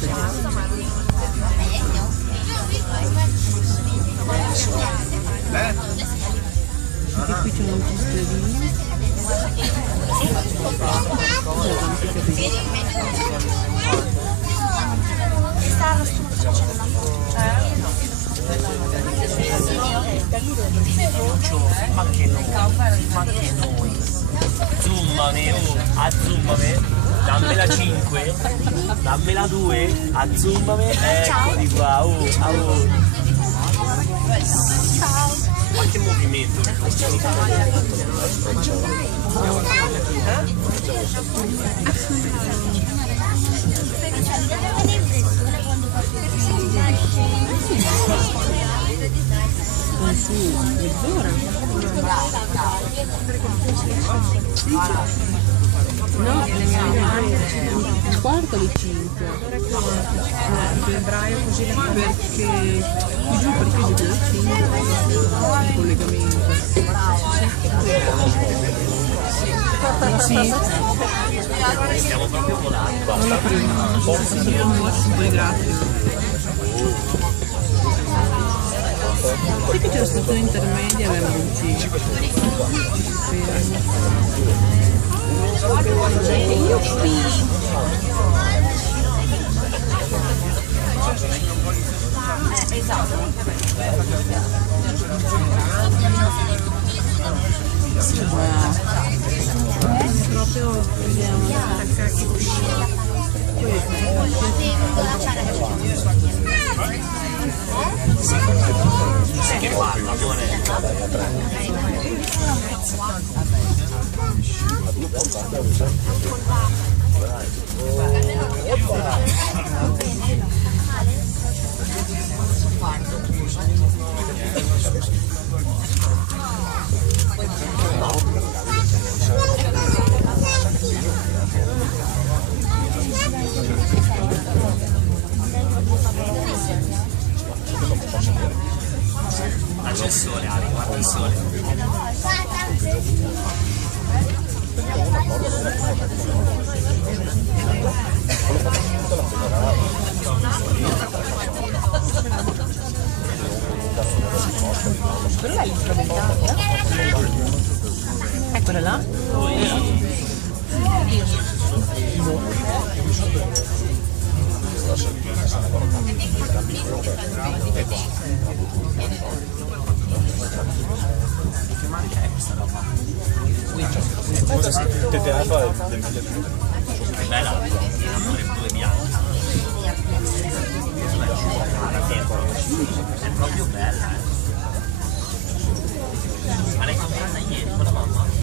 Anche qui c'è un pistellino. Ma che noi. Zoomane, azzoomame, dammela 5, dammela 2, azzoomame, eccoli qua, Ma che movimento! Su mezz'ora? No, un quarto alle 5. Febbraio così perché giù perché giù alle 5 il collegamento. Sì. Stiamo proprio volando. Non la prima. Un po' di grafico. Sì che c'è la stazione intermedia e aveva luci. Esatto. Proprio vediamo attaccati Sì, che guarda, amore. C'è il sole, Ali, guarda il sole. Quello l'hai implementato? È quella là? Che marca è questa roba? Che bella, amore blu e bianca. È proprio bella,